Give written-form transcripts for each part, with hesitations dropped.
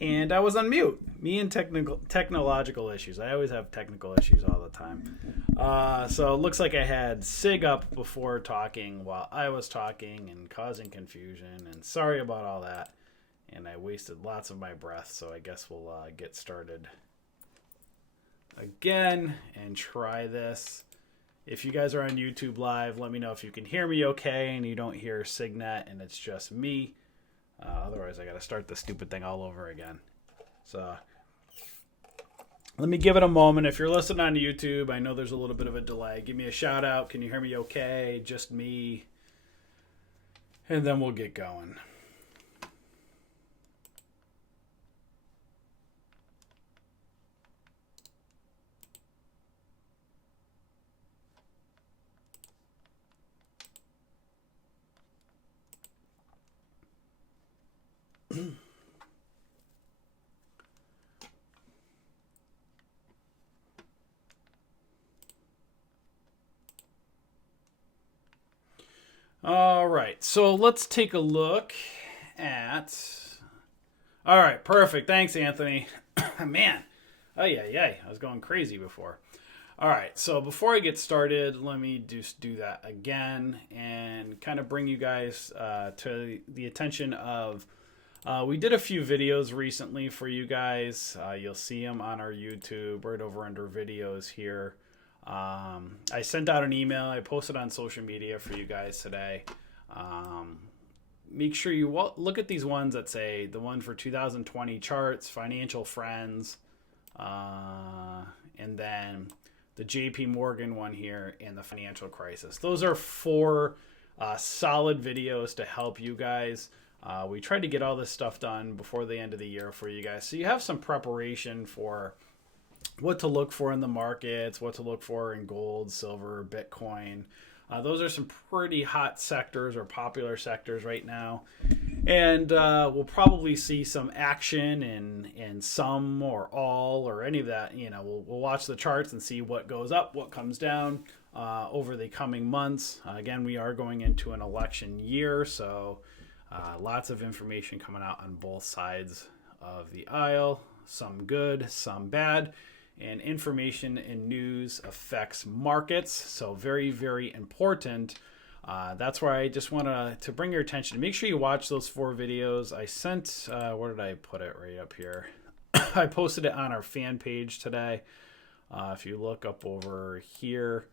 And I was on mute. Me and technological issues. I always have technical issues all the time. So it looks like I had Sig up before talking while I was talking and causing confusion. And sorry about all that. And I wasted lots of my breath. So I guess we'll get started again and try this. If you guys are on YouTube Live, let me know if you can hear me okay and you don't hear Signet and it's just me. Otherwise, I got to start this stupid thing all over again. So let me give it a moment. If you're listening on YouTube, I know there's a little bit of a delay. Give me a shout out. Can you hear me okay? Just me. And then we'll get going. All right, so let's take a look at. All right, perfect. Thanks, Anthony. Man, oh yeah, I was going crazy before. All right, so before I get started, let me just do that again and kind of bring you guys to the attention of. We did a few videos recently for you guys. You'll see them on our YouTube right over under videos here. I sent out an email. I posted on social media for you guys today. Make sure you look at these ones that say the one for 2020 charts, financial friends, and then the JP Morgan one here and the financial crisis. Those are four solid videos to help you guys. We tried to get all this stuff done before the end of the year for you guys. So you have some preparation for what to look for in the markets, what to look for in gold, silver, Bitcoin. Those are some pretty hot sectors or popular sectors right now. And we'll probably see some action in some or all or any of that. You know, we'll watch the charts and see what goes up, what comes down over the coming months. Again, we are going into an election year, so lots of information coming out on both sides of the aisle. Some good, some bad. And information and news affects markets, so very, very important. That's why I just want to bring your attention. Make sure you watch those four videos. I sent, where did I put it? Right up here. I posted it on our fan page today. If you look up over here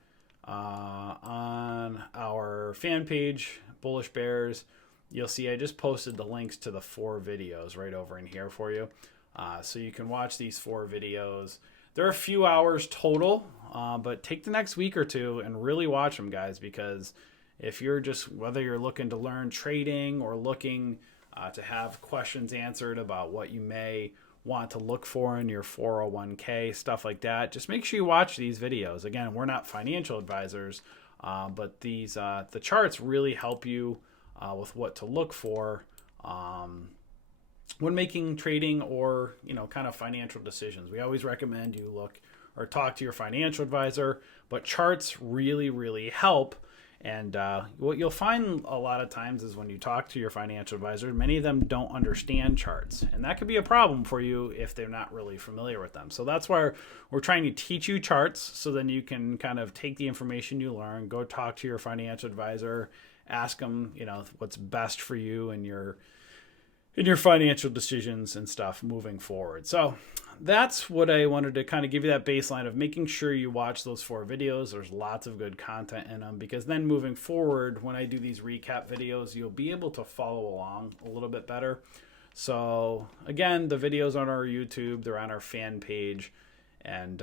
on our fan page, Bullish Bears, you'll see I just posted the links to the four videos right over in here for you. So you can watch these four videos. They're a few hours total, but take the next week or two and really watch them, guys, because if you're just, whether you're looking to learn trading or looking to have questions answered about what you may want to look for in your 401k, stuff like that, just make sure you watch these videos. Again, we're not financial advisors, but these the charts really help you with what to look for when making trading or, you know, kind of financial decisions. We always recommend you look or talk to your financial advisor, but charts really, really help. And what you'll find a lot of times is when you talk to your financial advisor, many of them don't understand charts. And that could be a problem for you if they're not really familiar with them. So that's why we're trying to teach you charts so then you can kind of take the information you learn, go talk to your financial advisor, ask them, you know, what's best for you and your financial decisions and stuff moving forward. So that's what I wanted to kind of give you, that baseline of making sure you watch those four videos. There's lots of good content in them, because then moving forward, when I do these recap videos, you'll be able to follow along a little bit better. So again, the videos on our YouTube, they're on our fan page. And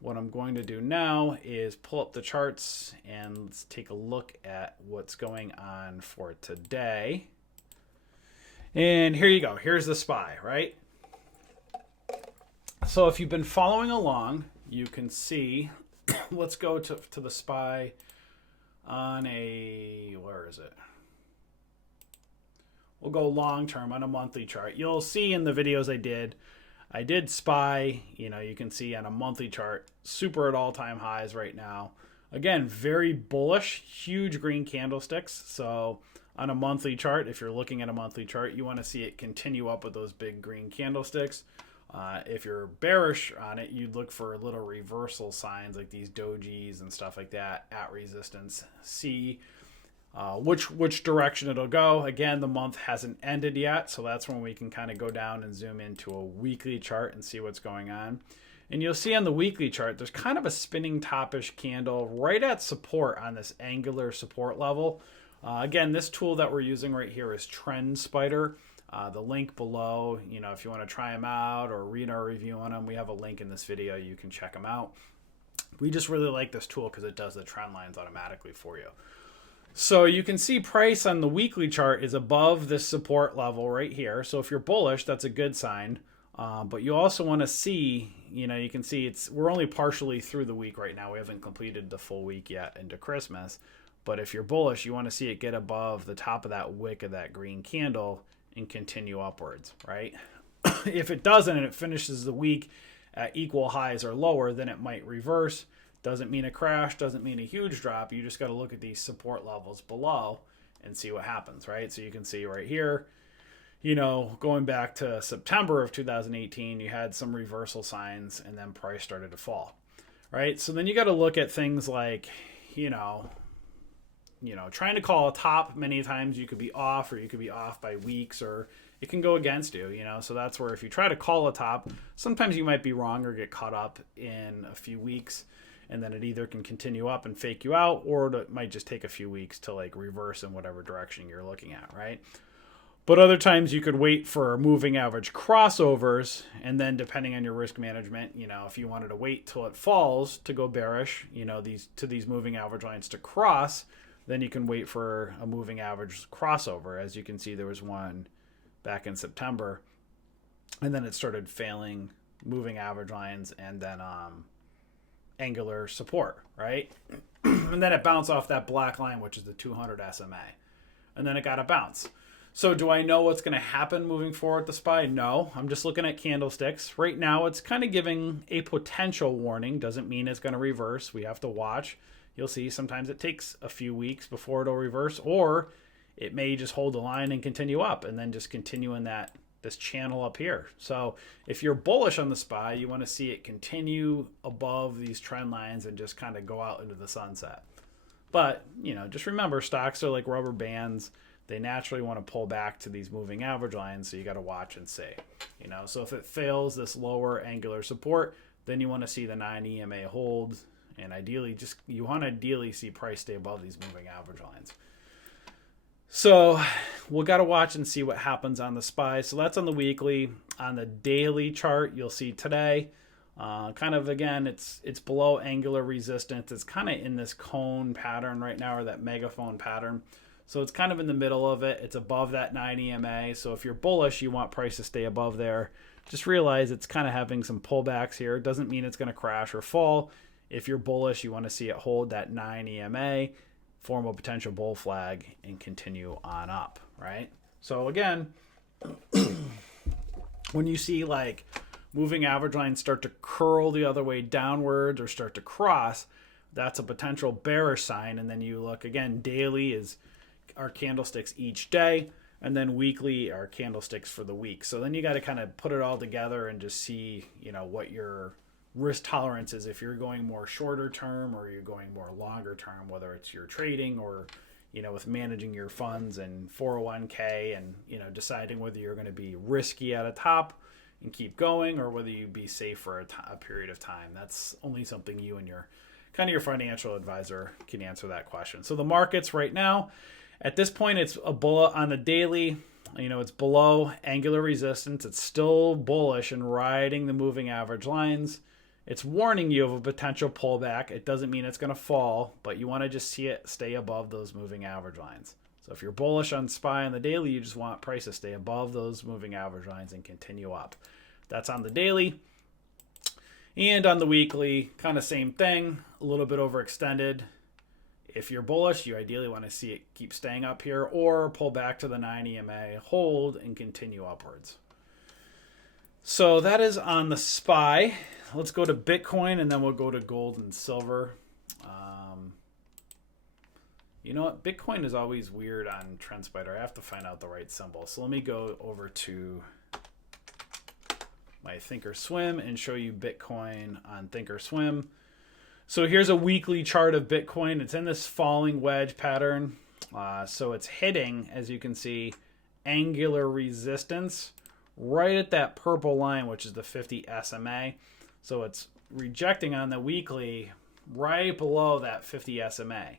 what I'm going to do now is pull up the charts and let's take a look at what's going on for today. And here you go. Here's the SPY, right? So if you've been following along, you can see, let's go to the SPY on a, where is it? We'll go long term on a monthly chart. You'll see in the videos I did SPY, you know, you can see on a monthly chart, super at all-time highs right now. Again, very bullish, huge green candlesticks. So On a monthly chart, if you're looking at a monthly chart, you want to see it continue up with those big green candlesticks. If you're bearish on it, you'd look for little reversal signs like these dojis and stuff like that at resistance C. Which direction it'll go. Again, the month hasn't ended yet, so that's when we can kind of go down and zoom into a weekly chart and see what's going on. And you'll see on the weekly chart, there's kind of a spinning topish candle right at support on this angular support level. Again, this tool that we're using right here is Trend Spider. The link below, if you want to try them out or read our review on them, we have a link in this video. You can check them out. We just really like this tool because it does the trend lines automatically for you. So you can see price on the weekly chart is above this support level right here. So if you're bullish, that's a good sign. But you also want to see, you can see we're only partially through the week right now. We haven't completed the full week yet into Christmas. But if you're bullish, you want to see it get above the top of that wick of that green candle and continue upwards, right? If it doesn't and it finishes the week at equal highs or lower, then it might reverse. Doesn't mean a crash, doesn't mean a huge drop. You just got to look at these support levels below and see what happens, right? So you can see right here, going back to September of 2018, you had some reversal signs and then price started to fall, right? So then you got to look at things like, trying to call a top, many times you could be off, or you could be off by weeks, or it can go against you, So that's where if you try to call a top, sometimes you might be wrong or get caught up in a few weeks, and then it either can continue up and fake you out, or it might just take a few weeks to like reverse in whatever direction you're looking at, right? But other times you could wait for moving average crossovers, and then depending on your risk management, if you wanted to wait till it falls to go bearish, these moving average lines to cross, then you can wait for a moving average crossover. As you can see, there was one back in September, and then it started failing moving average lines and then angular support, right? And then it bounced off that black line, which is the 200 SMA, and then it got a bounce. So do I know what's going to happen moving forward with the SPY? No, I'm just looking at candlesticks. Right now, it's kind of giving a potential warning. Doesn't mean it's going to reverse. We have to watch. You'll see sometimes it takes a few weeks before it'll reverse, or it may just hold the line and continue up and then just continue in this channel up here. So if you're bullish on the SPY, you want to see it continue above these trend lines and just kind of go out into the sunset. But, just remember, stocks are like rubber bands. They naturally want to pull back to these moving average lines, so you got to watch and see. So if it fails this lower angular support, then you want to see the 9 EMA hold, and ideally you want to see price stay above these moving average lines. So we'll got to watch and see what happens on the SPY. So that's on the weekly. On the daily chart, you'll see today, kind of again, it's below angular resistance. It's kind of in this cone pattern right now, or that megaphone pattern. So it's kind of in the middle of it. It's above that 9 EMA. So if you're bullish, you want price to stay above there. Just realize it's kind of having some pullbacks here. It doesn't mean it's going to crash or fall. If you're bullish, you want to see it hold that 9 EMA, form a potential bull flag, and continue on up, right? So again, when you see like moving average lines start to curl the other way downwards or start to cross, that's a potential bearish sign. And then you look again, daily is our candlesticks each day, and then weekly are candlesticks for the week. So then you got to kind of put it all together and just see, what your risk tolerance is. If you're going more shorter term or you're going more longer term, whether it's your trading or, with managing your funds and 401k and, deciding whether you're going to be risky at a top and keep going, or whether you be safe for a period of time. That's only something you and your financial advisor can answer that question. So the markets right now, at this point, it's a bullet on the daily. It's below angular resistance. It's still bullish and riding the moving average lines. It's warning you of a potential pullback. It doesn't mean it's going to fall, but you want to just see it stay above those moving average lines. So if you're bullish on SPY on the daily, you just want price to stay above those moving average lines and continue up. That's on the daily. And on the weekly, kind of same thing, a little bit overextended. If you're bullish, you ideally want to see it keep staying up here or pull back to the 9 EMA, hold, and continue upwards. So that is on the SPY. Let's go to Bitcoin, and then we'll go to gold and silver. You know what? Bitcoin is always weird on TrendSpider. I have to find out the right symbol. So let me go over to my Thinkorswim and show you Bitcoin on Thinkorswim. So here's a weekly chart of Bitcoin. It's in this falling wedge pattern. So it's hitting, as you can see, angular resistance right at that purple line, which is the 50 SMA. So it's rejecting on the weekly right below that 50 SMA.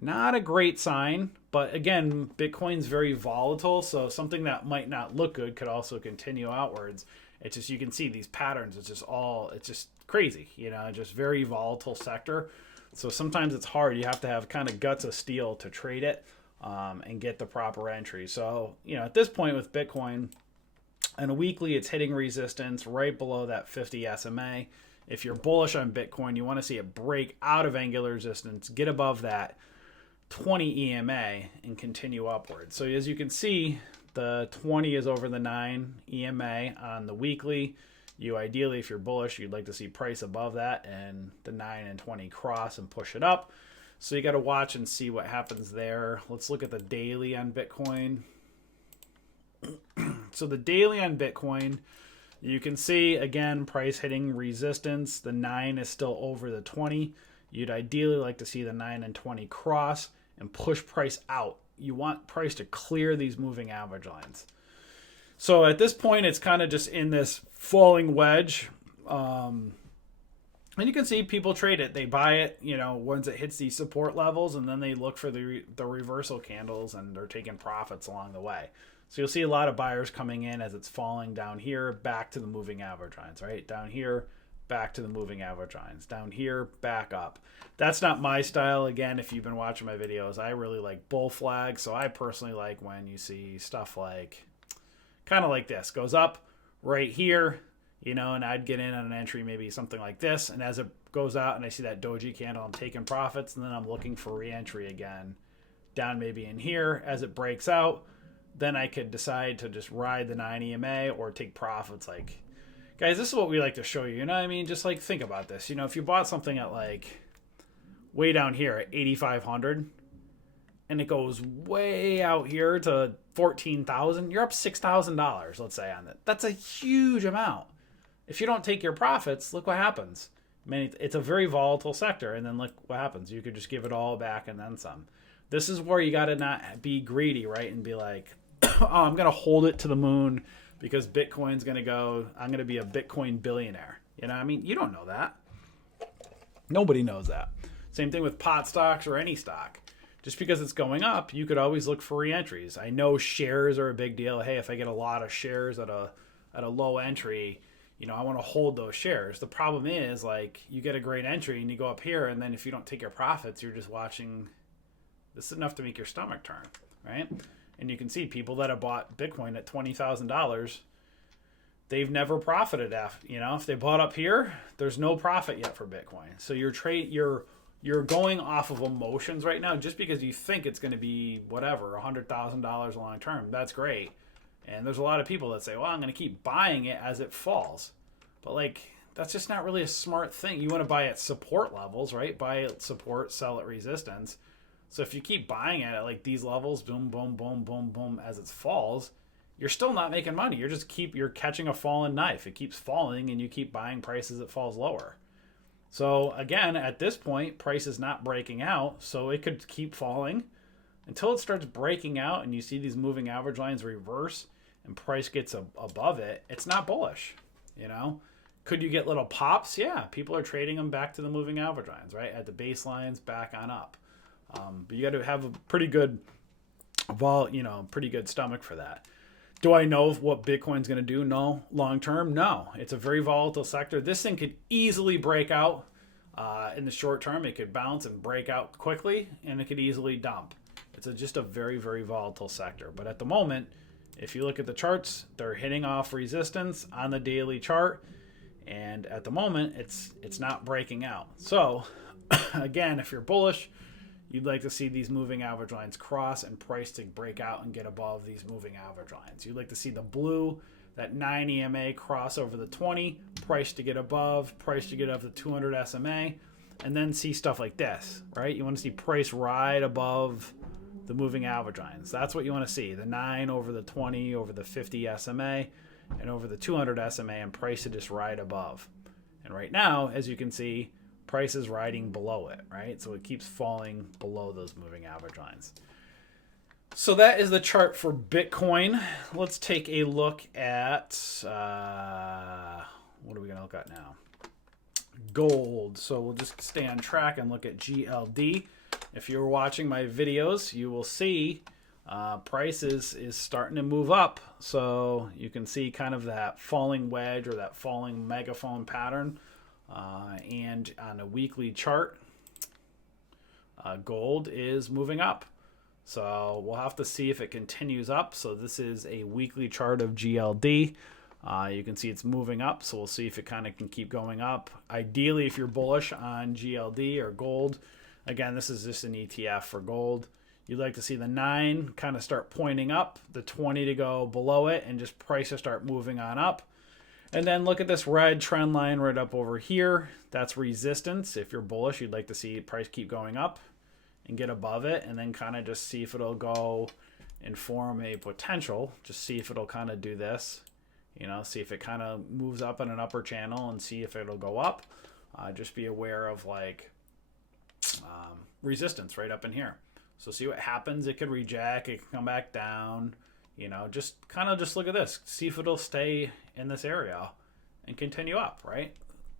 Not a great sign, but again, Bitcoin's very volatile, so something that might not look good could also continue outwards. It's just, you can see these patterns, it's just crazy, you know, just very volatile sector. So sometimes it's hard. You have to have kind of guts of steel to trade it and get the proper entry. So, you know, at this point with Bitcoin, on a weekly, it's hitting resistance right below that 50 SMA. If you're bullish on Bitcoin, you want to see it break out of angular resistance, get above that 20 EMA, and continue upward. So as you can see, the 20 is over the 9 EMA on the weekly. You ideally, if you're bullish, you'd like to see price above that and the 9 and 20 cross and push it up. So you got to watch and see what happens there. Let's look at the daily on Bitcoin. So the daily on Bitcoin, you can see, again, price hitting resistance. The 9 is still over the 20. You'd ideally like to see the 9 and 20 cross and push price out. You want price to clear these moving average lines. So at this point, it's kind of just in this falling wedge. And you can see people trade it. They buy it, you know, once it hits these support levels, and then they look for the reversal candles, and they're taking profits along the way. So you'll see a lot of buyers coming in as it's falling down here, back to the moving average lines, right? Down here, back to the moving average lines. Down here, back up. That's not my style. Again, if you've been watching my videos, I really like bull flags. So I personally like when you see stuff like, kind of like this, goes up right here, you know, and I'd get in on an entry, maybe something like this. And as it goes out and I see that doji candle, I'm taking profits, and then I'm looking for re-entry again down maybe in here. As it breaks out, then I could decide to just ride the 9 EMA or take profits. Like, guys, this is what we like to show you. You know what I mean? Just like think about this. You know, if you bought something at like way down here at 8,500 and it goes way out here to 14,000, you're up $6,000, let's say, on it. That's a huge amount. If you don't take your profits, look what happens. I mean, it's a very volatile sector, and then look what happens. You could just give it all back and then some. This is where you got to not be greedy, right? And be like, oh, I'm going to hold it to the moon because Bitcoin's going to go, I'm going to be a Bitcoin billionaire. You know what I mean? You don't know that. Nobody knows that. Same thing with pot stocks or any stock. Just because it's going up, you could always look for re-entries. I know shares are a big deal. Hey, if I get a lot of shares at a low entry, you know, I want to hold those shares. The problem is, like, you get a great entry and you go up here, and then if you don't take your profits, you're just watching. This is enough to make your stomach turn, right? And you can see people that have bought Bitcoin at $20,000, they've never profited after. You know, if they bought up here, there's no profit yet for Bitcoin. So you're going off of emotions right now just because you think it's going to be whatever, $100,000 long term. That's great. And there's a lot of people that say, well, I'm going to keep buying it as it falls. But like, that's just not really a smart thing. You want to buy at support levels, right? Buy at support, sell at resistance. So if you keep buying it at like these levels, boom, boom, boom, boom, boom, as it falls, you're still not making money. You're catching a fallen knife. It keeps falling and you keep buying prices it falls lower. So again, at this point, price is not breaking out, so it could keep falling until it starts breaking out and you see these moving average lines reverse and price gets above it. It's not bullish, you know? Could you get little pops? Yeah, people are trading them back to the moving average lines, right? At the baselines, back on up. But you got to have a pretty good pretty good stomach for that. Do I know what Bitcoin's going to do? No. Long term? No. It's a very volatile sector. This thing could easily break out in the short term. It could bounce and break out quickly, and it could easily dump. It's just a very, very volatile sector. But at the moment, if you look at the charts, they're hitting off resistance on the daily chart. And at the moment, it's not breaking out. So, again, if you're bullish, you'd like to see these moving average lines cross and price to break out and get above these moving average lines. You'd like to see the blue, that 9 EMA cross over the 20, price to get above the 200 SMA. and then see stuff like this, right? You want to see price right above the moving average lines. That's what you want to see. The 9 over the 20 over the 50 SMA and over the 200 SMA, and price is just right above. And right now, as you can see, price is riding below it, right? So it keeps falling below those moving average lines. So that is the chart for Bitcoin. Let's take a look at, what are we going to look at now? Gold. So we'll just stay on track and look at GLD. If you're watching my videos, you will see price is starting to move up. So you can see kind of that falling wedge or that falling megaphone pattern. And on a weekly chart, gold is moving up. So we'll have to see if it continues up. So this is a weekly chart of GLD. You can see it's moving up, so we'll see if it kind of can keep going up. Ideally, if you're bullish on GLD or gold, again, this is just an ETF for gold, you'd like to see the 9 kind of start pointing up, the 20 to go below it, and just price to start moving on up. And then look at this red trend line right up over here. That's resistance. If you're bullish, you'd like to see price keep going up and get above it, and then kind of just see if it'll go and form a potential. Just see if it'll kind of do this. You know, see if it kind of moves up in an upper channel and see if it'll go up. Just be aware of like resistance right up in here. So see what happens. It could reject. It can come back down. You know, just kind of just look at this. See if it'll stay in this area and continue up, right?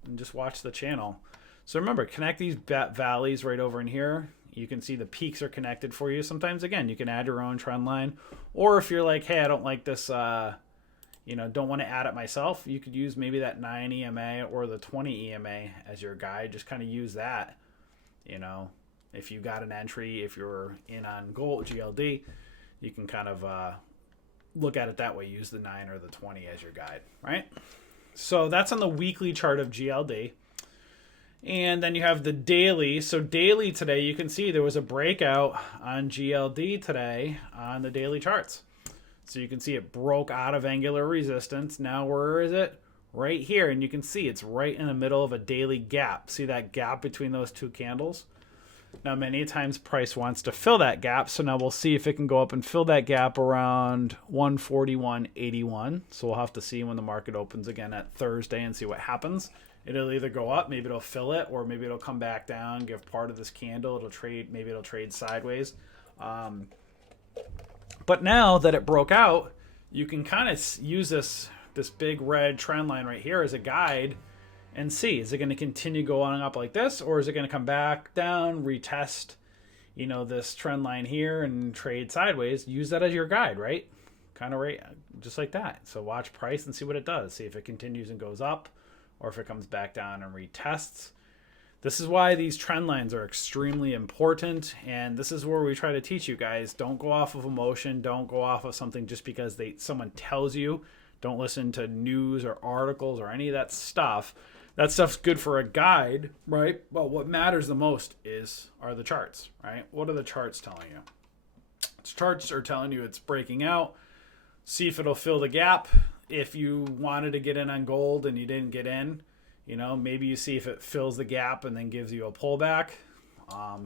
And just watch the channel. So remember, connect these valleys right over in here. You can see the peaks are connected for you. Sometimes, again, you can add your own trend line. Or if you're like, hey, I don't like this, you know, don't want to add it myself, you could use maybe that 9 EMA or the 20 EMA as your guide. Just kind of use that, you know. If you got an entry, if you're in on gold, GLD, you can kind of look at it that way. Use the 9 or the 20 as your guide, right? So that's on the weekly chart of GLD. And then you have the daily. So daily today, you can see there was a breakout on GLD today on the daily charts. So you can see it broke out of angular resistance. Now where is it? Right here. And you can see it's right in the middle of a daily gap. See that gap between those two candles? Now many times price wants to fill that gap. So now we'll see if it can go up and fill that gap around 141.81. So we'll have to see when the market opens again at Thursday and see what happens. It'll either go up, maybe it'll fill it, or maybe it'll come back down, give part of this candle. It'll trade, maybe it'll trade sideways. But now that it broke out, you can kind of use this big red trend line right here as a guide and see, is it going to continue going up like this, or is it going to come back down, retest, you know, this trend line here and trade sideways? Use that as your guide, right? Kind of right, just like that. So watch price and see what it does. See if it continues and goes up, or if it comes back down and retests. This is why these trend lines are extremely important, and this is where we try to teach you guys. Don't go off of emotion. Don't go off of something just because someone tells you. Don't listen to news or articles or any of that stuff. That stuff's good for a guide, right? But what matters the most are the charts, right? What are the charts telling you? Charts are telling you it's breaking out. See if it'll fill the gap. If you wanted to get in on gold and you didn't get in, you know, maybe you see if it fills the gap and then gives you a pullback.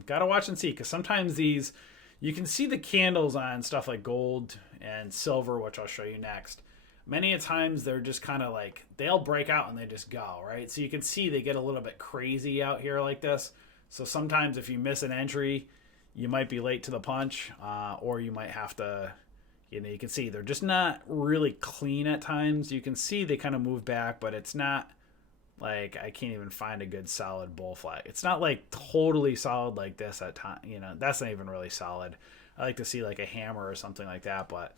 Got to watch and see, because sometimes these, you can see the candles on stuff like gold and silver, which I'll show you next. Many a times they're just kind of like, they'll break out and they just go, right? So you can see they get a little bit crazy out here like this. So sometimes if you miss an entry, you might be late to the punch, or you might have to, you know, you can see they're just not really clean at times. You can see they kind of move back, but it's not like, I can't even find a good solid bull flag. It's not like totally solid like this at time. You know, that's not even really solid. I like to see like a hammer or something like that. But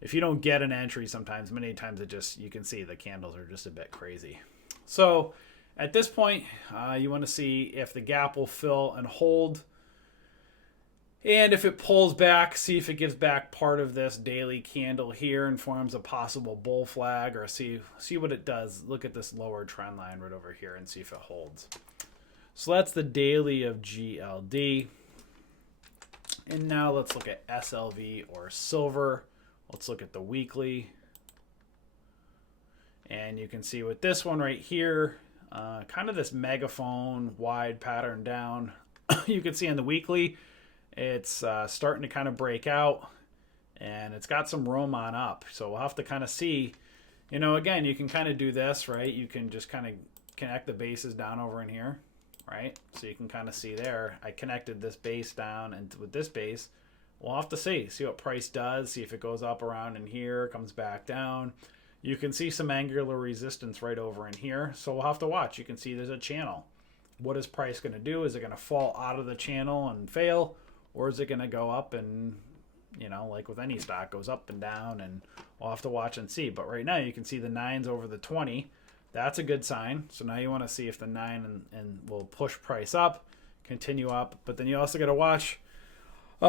if you don't get an entry, sometimes, many times it just, you can see the candles are just a bit crazy. So at this point, you want to see if the gap will fill and hold. And if it pulls back, see if it gives back part of this daily candle here and forms a possible bull flag, or see what it does. Look at this lower trend line right over here and see if it holds. So that's the daily of GLD. And now let's look at SLV or silver. Let's look at the weekly. And you can see with this one right here, kind of this megaphone wide pattern down. You can see on the weekly, it's starting to kind of break out, and it's got some room on up. So we'll have to kind of see, again, you can kind of do this, right? You can just kind of connect the bases down over in here, right? So you can kind of see there, I connected this base down, and with this base, we'll have to see what price does, see if it goes up around in here, comes back down. You can see some angular resistance right over in here, so we'll have to watch. You can see there's a channel. What is price going to do? Is it going to fall out of the channel and fail, or is it going to go up and, like with any stock, goes up and down, and we'll have to watch and see. But right now you can see the 9's over the 20. That's a good sign. So now you want to see if the 9 and will push price up, continue up. But then you also got to watch, you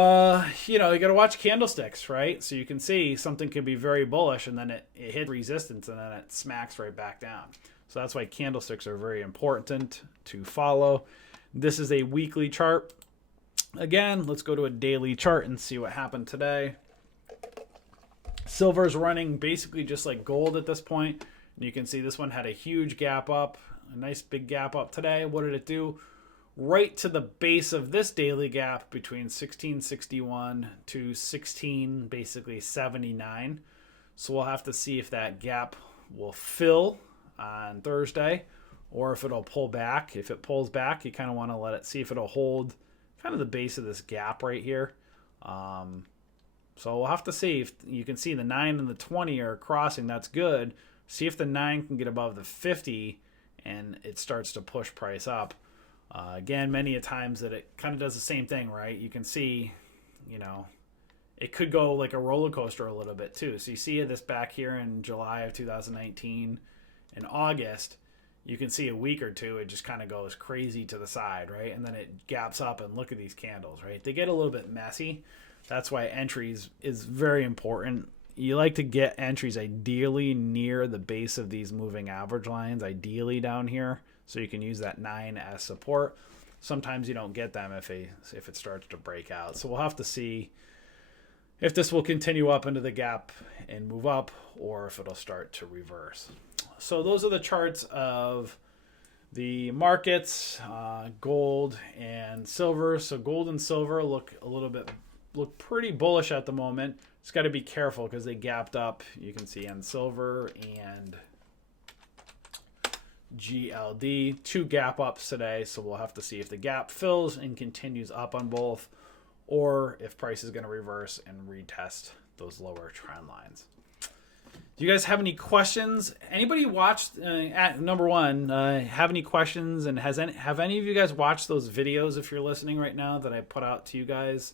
got to watch candlesticks, right? So you can see something can be very bullish, and then it hit resistance, and then it smacks right back down. So that's why candlesticks are very important to follow. This is a weekly chart. Again, let's go to a daily chart and see what happened today. Silver's running basically just like gold at this point. And you can see this one had a huge gap up, a nice big gap up today. What did it do? Right to the base of this daily gap between 1661 to 16, basically 79. So we'll have to see if that gap will fill on Thursday, or if it'll pull back. If it pulls back, you kind of want to let it see if it'll hold kind of the base of this gap right here. So we'll have to see. If you can see the 9 and the 20 are crossing, that's good. See if the 9 can get above the 50 and it starts to push price up. Again, many a times that it kind of does the same thing, right? You can see, it could go like a roller coaster a little bit too. So you see this back here in July of 2019. In August, you can see a week or two, it just kind of goes crazy to the side, right? And then it gaps up, and look at these candles, right? They get a little bit messy. That's why entries is very important. You like to get entries ideally near the base of these moving average lines, ideally down here, so you can use that 9 as support. Sometimes you don't get them if it starts to break out. So we'll have to see if this will continue up into the gap and move up, or if it'll start to reverse. So those are the charts of the markets, gold and silver. So gold and silver look pretty bullish at the moment. Just got to be careful because they gapped up. You can see on silver and GLD, 2 gap ups today. So we'll have to see if the gap fills and continues up on both, or if price is going to reverse and retest those lower trend lines. Do you guys have any questions? Anybody watched, at number one, have any questions? And have any of you guys watched those videos, if you're listening right now, that I put out to you guys?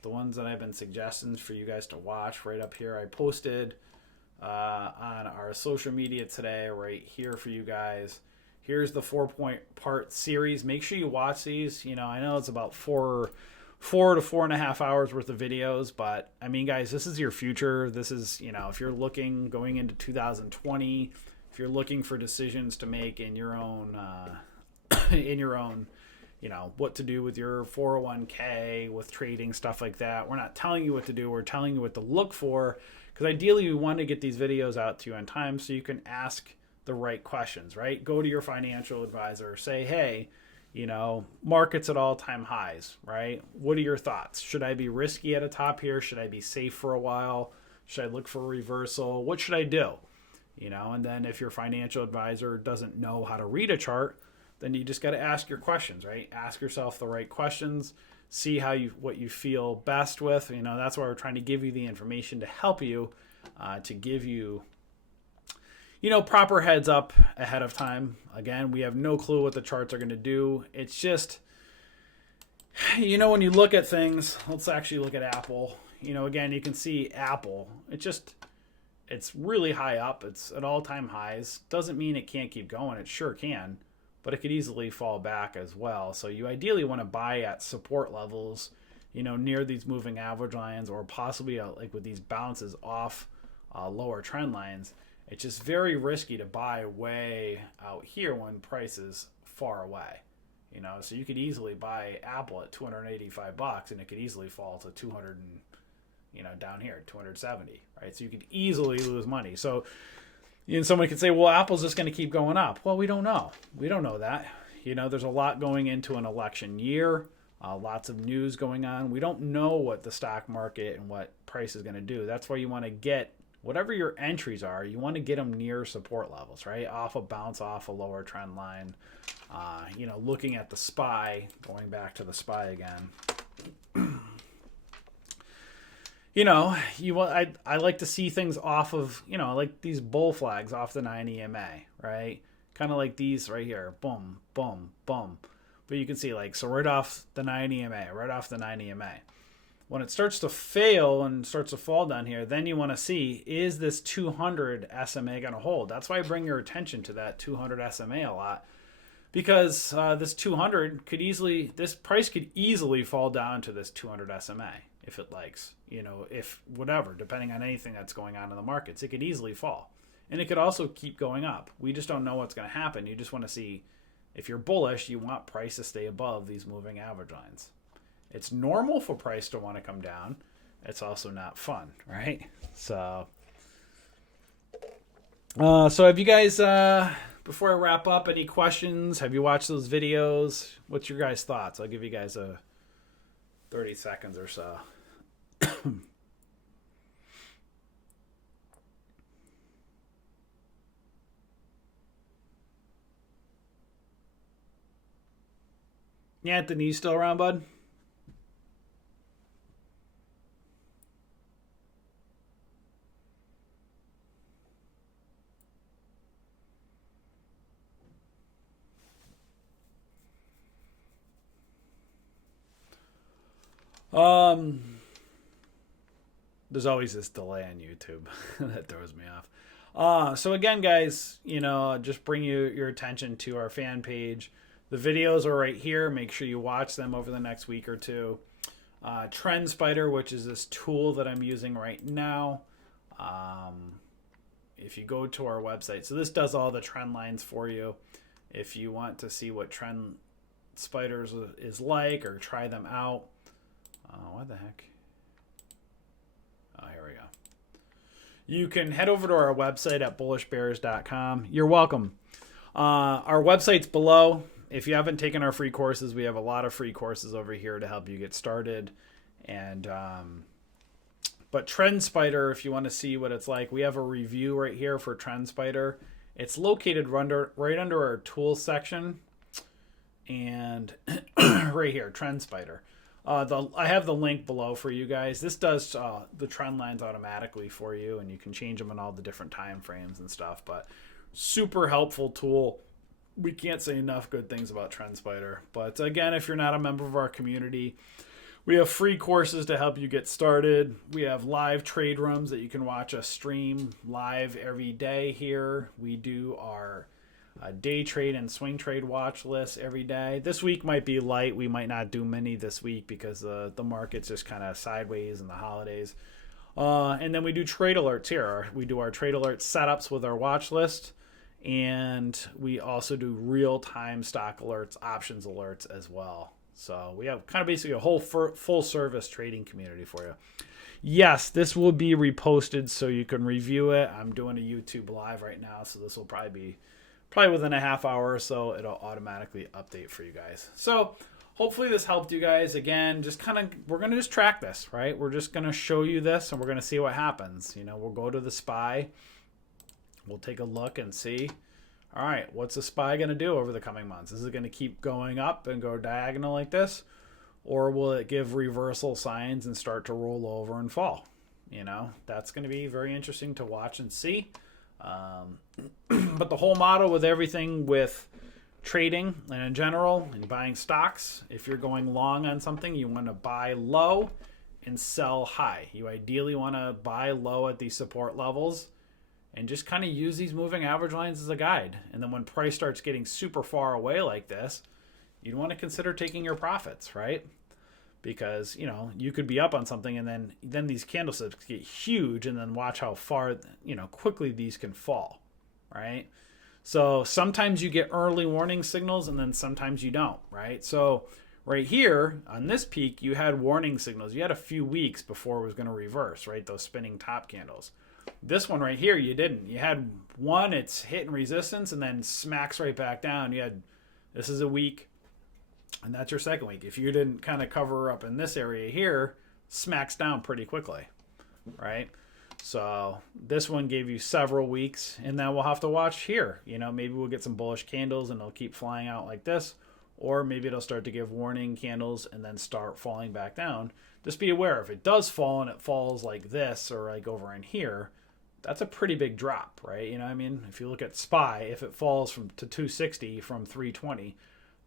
The ones that I've been suggesting for you guys to watch right up here. I posted on our social media today right here for you guys. Here's the 4-part series. Make sure you watch these. I know it's about 4 to 4.5 hours worth of videos, but I mean, guys, this is your future. This is, if you're looking going into 2020, if you're looking for decisions to make in your own, what to do with your 401k, with trading, stuff like that. We're not telling you what to do. We're telling you what to look for, because ideally we want to get these videos out to you on time so you can ask the right questions, right? Go to your financial advisor, say, hey, markets at all-time highs, right? What are your thoughts? Should I be risky at a top here? Should I be safe for a while? Should I look for a reversal? What should I do? And then if your financial advisor doesn't know how to read a chart, then you just got to ask your questions, right? Ask yourself the right questions, see what you feel best with. That's why we're trying to give you the information to help you, to give you proper heads up ahead of time. Again, we have no clue what the charts are going to do. It's just, when you look at things, let's actually look at Apple. Again, you can see Apple. It's really high up. It's at all-time highs. Doesn't mean it can't keep going. It sure can, but it could easily fall back as well. So you ideally want to buy at support levels, near these moving average lines, or possibly like with these bounces off lower trend lines. It's just very risky to buy way out here when price is far away, so you could easily buy Apple at $285 and it could easily fall to 200 and, down here, 270, right? So you could easily lose money. So, And someone could say, well, Apple's just going to keep going up. Well, we don't know. We don't know that. You know, there's a lot going into an election year, lots of news going on. We don't know what the stock market and what price is going to do. That's why you want to get whatever your entries are, you want to get them near support levels, right? Off a bounce off a lower trend line. You know, looking at the SPY, going back to the SPY again. You know, I like to see things off of, you know, like these bull flags off the 9 EMA, right? Kind of like these right here. Boom, boom, boom. But you can see like, so right off the 9 EMA, right off the 9 EMA. When it starts to fail and starts to fall down here, then you want to see, is this 200 SMA going to hold? That's why I bring your attention to that 200 SMA a lot. Because this 200 could easily, this price could easily fall down to this 200 SMA if it likes. You know, if whatever, depending on anything that's going on in the markets, it could easily fall. And it could also keep going up. We just don't know what's going to happen. You just want to see, if you're bullish, you want price to stay above these moving average lines. It's normal for price to want to come down. It's also not fun, right? So have you guys, before I wrap up, any questions? Have you watched those videos? What's your guys' thoughts? I'll give you guys a 30 seconds or so. Yeah, Anthony, you still around, bud? There's always this delay on YouTube that throws me off. So again, guys, you know, just bring your attention to our fan page. The videos are right here. Make sure you watch them over the next week or two. Trend Spider, which is this tool that I'm using right now. If you go to our website, so this does all the trend lines for you. If you want to see what Trend Spiders is like or try them out. What the heck? Oh, here we go. You can head over to our website at bullishbears.com. You're welcome. Our website's below. If you haven't taken our free courses, we have a lot of free courses over here to help you get started. And but Trend Spider, if you want to see what it's like, we have a review right here for Trend Spider. It's located right under our tools section. And right here, Trend Spider. I have the link below for you guys. This does the trend lines automatically for you, and you can change them in all the different time frames and stuff. But super helpful tool. We can't say enough good things about Trend Spider. But again, if you're not a member of our community, we have free courses to help you get started. We have live trade rooms that you can watch us stream live every day here. We do our day trade and swing trade watch list every day. This week might be light. We might not do many this week because the market's just kind of sideways in the holidays. And then we do trade alerts here. We do our trade alert setups with our watch list. And we also do real-time stock alerts, options alerts as well. So we have kind of basically a whole full-service trading community for you. Yes, this will be reposted so you can review it. I'm doing a YouTube live right now, so this will probably within a half hour or so, it'll automatically update for you guys. So hopefully this helped you guys. Again, just we're going to just track this, right? We're just going to show you this, and we're going to see what happens. You know, we'll go to the SPY. We'll take a look and see, all right, what's the SPY going to do over the coming months? Is it going to keep going up and go diagonal like this? Or will it give reversal signs and start to roll over and fall? You know, that's going to be very interesting to watch and see. But the whole model with everything with trading and in general and buying stocks, if you're going long on something, you want to buy low and sell high. You ideally want to buy low at these support levels and just kind of use these moving average lines as a guide. And then when price starts getting super far away like this, you'd want to consider taking your profits, right? Because, you know, you could be up on something and then these candlesticks get huge, and then watch how far, you know, quickly these can fall, right? So sometimes you get early warning signals and then sometimes you don't, right? So right here on this peak, you had warning signals. You had a few weeks before it was going to reverse, right? Those spinning top candles. This one right here, you didn't. You had one, it's hitting resistance and then smacks right back down. You had, this is a week, and that's your second week. If you didn't kind of cover up in this area here, smacks down pretty quickly, right? So this one gave you several weeks, and then we'll have to watch here. You know, maybe we'll get some bullish candles and they'll keep flying out like this, or maybe it'll start to give warning candles and then start falling back down. Just be aware, if it does fall and it falls like this or like over in here, that's a pretty big drop, right? You know what I mean? If you look at SPY, if it falls to 260 from 320,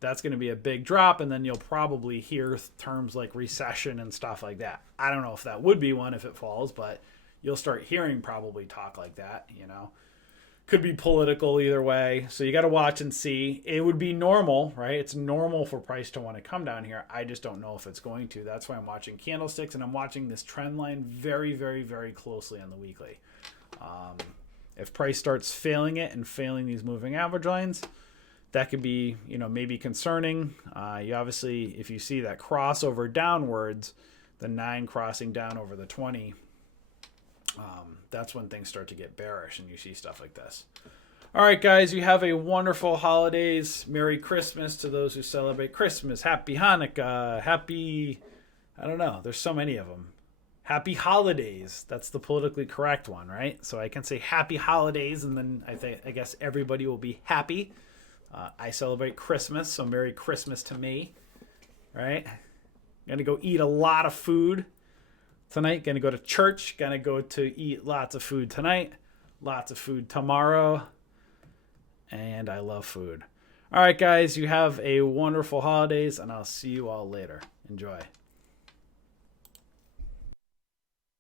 that's going to be a big drop, and then you'll probably hear terms like recession and stuff like that. I don't know if that would be one if it falls, but you'll start hearing probably talk like that, you know. Could be political either way, so you got to watch and see. It would be normal, right? It's normal for price to want to come down here. I just don't know if it's going to. That's why I'm watching candlesticks, and I'm watching this trend line very, very, very closely on the weekly. If price starts failing it and failing these moving average lines, that could be, you know, maybe concerning. You obviously, if you see that crossover downwards, the 9 crossing down over the 20, that's when things start to get bearish and you see stuff like this. All right, guys, you have a wonderful holidays. Merry Christmas to those who celebrate Christmas. Happy Hanukkah. Happy, I don't know, there's so many of them. Happy holidays. That's the politically correct one, right? So I can say happy holidays, and then I guess everybody will be happy. I celebrate Christmas, so Merry Christmas to me, right? Gonna go eat a lot of food tonight. Gonna go to church. Gonna go to eat lots of food tonight. Lots of food tomorrow. And I love food. All right, guys, you have a wonderful holidays, and I'll see you all later. Enjoy.